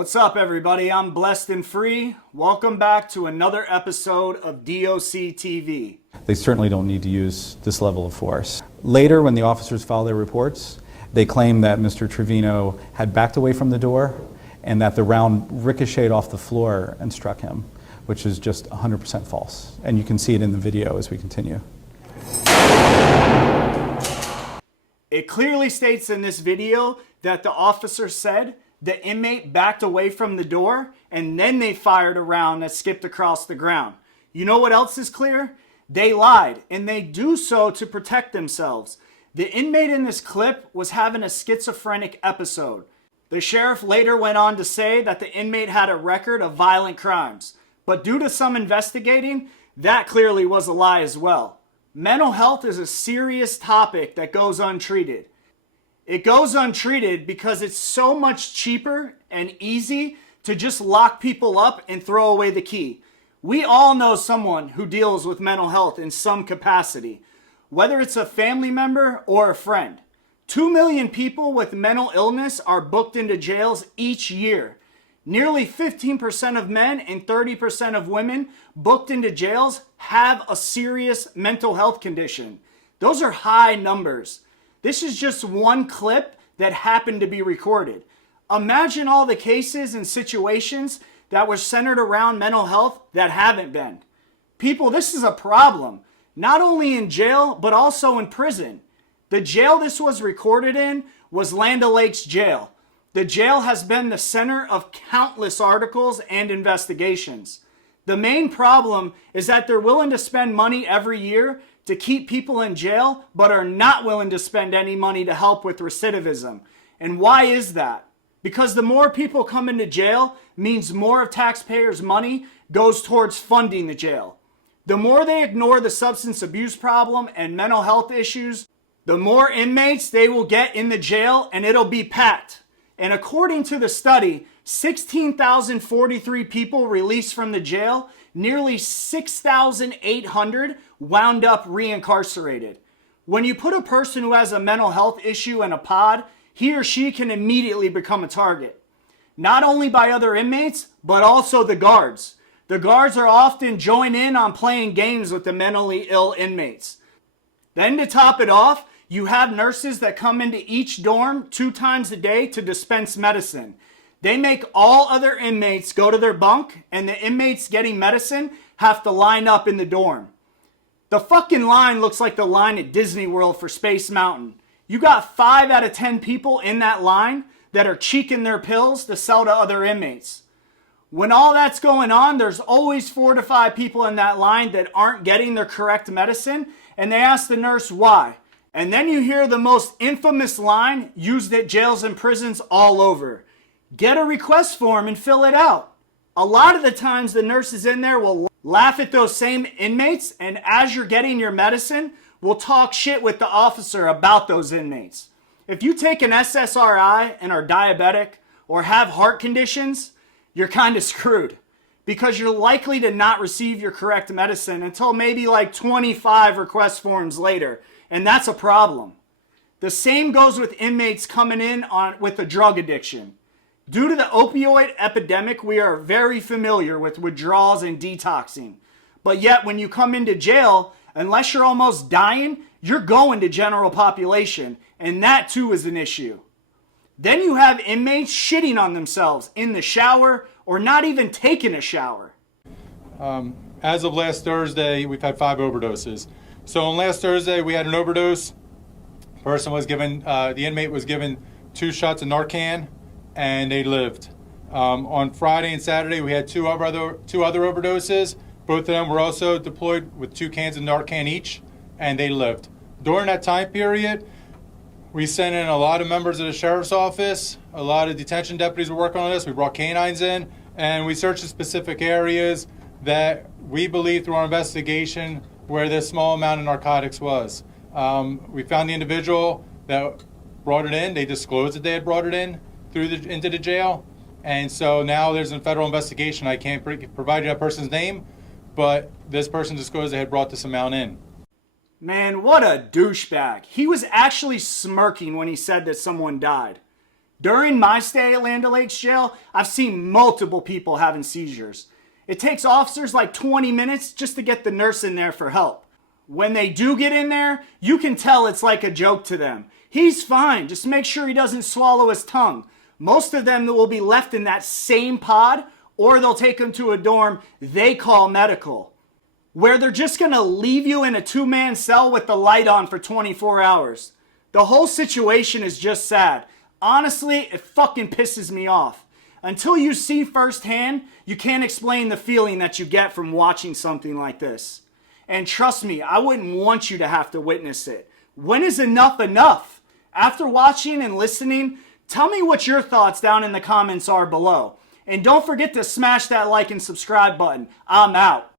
What's up, everybody? I'm Blessed and Free. Welcome back to another episode of DOC TV. They certainly don't need to use this level of force. Later, when the officers filed their reports, they claimed that Mr. Trevino had backed away from the door and that the round ricocheted off the floor and struck him, which is just 100% false. And you can see it in the video as we continue. It clearly states in this video that the officer said the inmate backed away from the door and then they fired a round that skipped across the ground. You know what else is clear? They lied, and they do so to protect themselves. The inmate in this clip was having a schizophrenic episode. The sheriff later went on to say that the inmate had a record of violent crimes, but due to some investigating, that clearly was a lie as well. Mental health is a serious topic that goes untreated. It goes untreated because it's so much cheaper and easy to just lock people up and throw away the key. We all know someone who deals with mental health in some capacity, whether it's a family member or a friend. 2 million people with mental illness are booked into jails each year. Nearly 15% of men and 30% of women booked into jails have a serious mental health condition. Those are high numbers. This is just one clip that happened to be recorded. Imagine all the cases and situations that were centered around mental health that haven't been. People, this is a problem, not only in jail, but also in prison. The jail this was recorded in was Land O'Lakes Jail. The jail has been the center of countless articles and investigations. The main problem is that they're willing to spend money every year to keep people in jail, but are not willing to spend any money to help with recidivism. And why is that? Because the more people come into jail means more of taxpayers' money goes towards funding the jail. The more they ignore the substance abuse problem and mental health issues, the more inmates they will get in the jail, and it'll be packed. And according to the study, 16,043 people released from the jail, nearly 6,800 wound up reincarcerated. When you put a person who has a mental health issue in a pod, he or she can immediately become a target. Not only by other inmates, but also the guards. The guards are often joined in on playing games with the mentally ill inmates. Then to top it off, you have nurses that come into each dorm 2 times a day to dispense medicine. They make all other inmates go to their bunk, and the inmates getting medicine have to line up in the dorm. The fucking line looks like the line at Disney World for Space Mountain. You got 5 out of 10 people in that line that are cheeking their pills to sell to other inmates. When all that's going on, there's always 4 to 5 people in that line that aren't getting their correct medicine, and they ask the nurse why. And then you hear the most infamous line used at jails and prisons all over. Get a request form and fill it out. A lot of the times the nurses in there will laugh at those same inmates, and as you're getting your medicine, will talk shit with the officer about those inmates. If you take an SSRI and are diabetic or have heart conditions, you're kind of screwed, because you're likely to not receive your correct medicine until maybe like 25 request forms later, and that's a problem. The same goes with inmates coming in with a drug addiction. Due to the opioid epidemic, we are very familiar with withdrawals and detoxing. But yet, when you come into jail, unless you're almost dying, you're going to general population, and that too is an issue. Then you have inmates shitting on themselves in the shower or not even taking a shower. As of last Thursday, we've had 5 overdoses. So on last Thursday, we had an overdose. The inmate was given 2 shots of Narcan, and they lived. On Friday and Saturday, we had two other overdoses. Both of them were also deployed with 2 cans of Narcan each, and they lived. During that time period, we sent in a lot of members of the sheriff's office. A lot of detention deputies were working on this. We brought canines in, and we searched the specific areas that we believe through our investigation where this small amount of narcotics was. We found the individual that brought it in. They disclosed that they had brought it in into the jail, and so now there's a federal investigation. I can't provide you that person's name, but this person disclosed they had brought this amount in. Man, what a douchebag. He was actually smirking when he said that someone died. During my stay at Land O'Lakes jail, I've seen multiple people having seizures. It takes officers like 20 minutes just to get the nurse in there for help. When they do get in there, you can tell it's like a joke to them. He's fine, just make sure he doesn't swallow his tongue. Most of them will be left in that same pod, or they'll take them to a dorm they call medical, where they're just gonna leave you in a 2-man cell with the light on for 24 hours. The whole situation is just sad. Honestly, it fucking pisses me off. Until you see firsthand, you can't explain the feeling that you get from watching something like this. And trust me, I wouldn't want you to have to witness it. When is enough enough? After watching and listening, tell me what your thoughts down in the comments are below. And don't forget to smash that like and subscribe button. I'm out.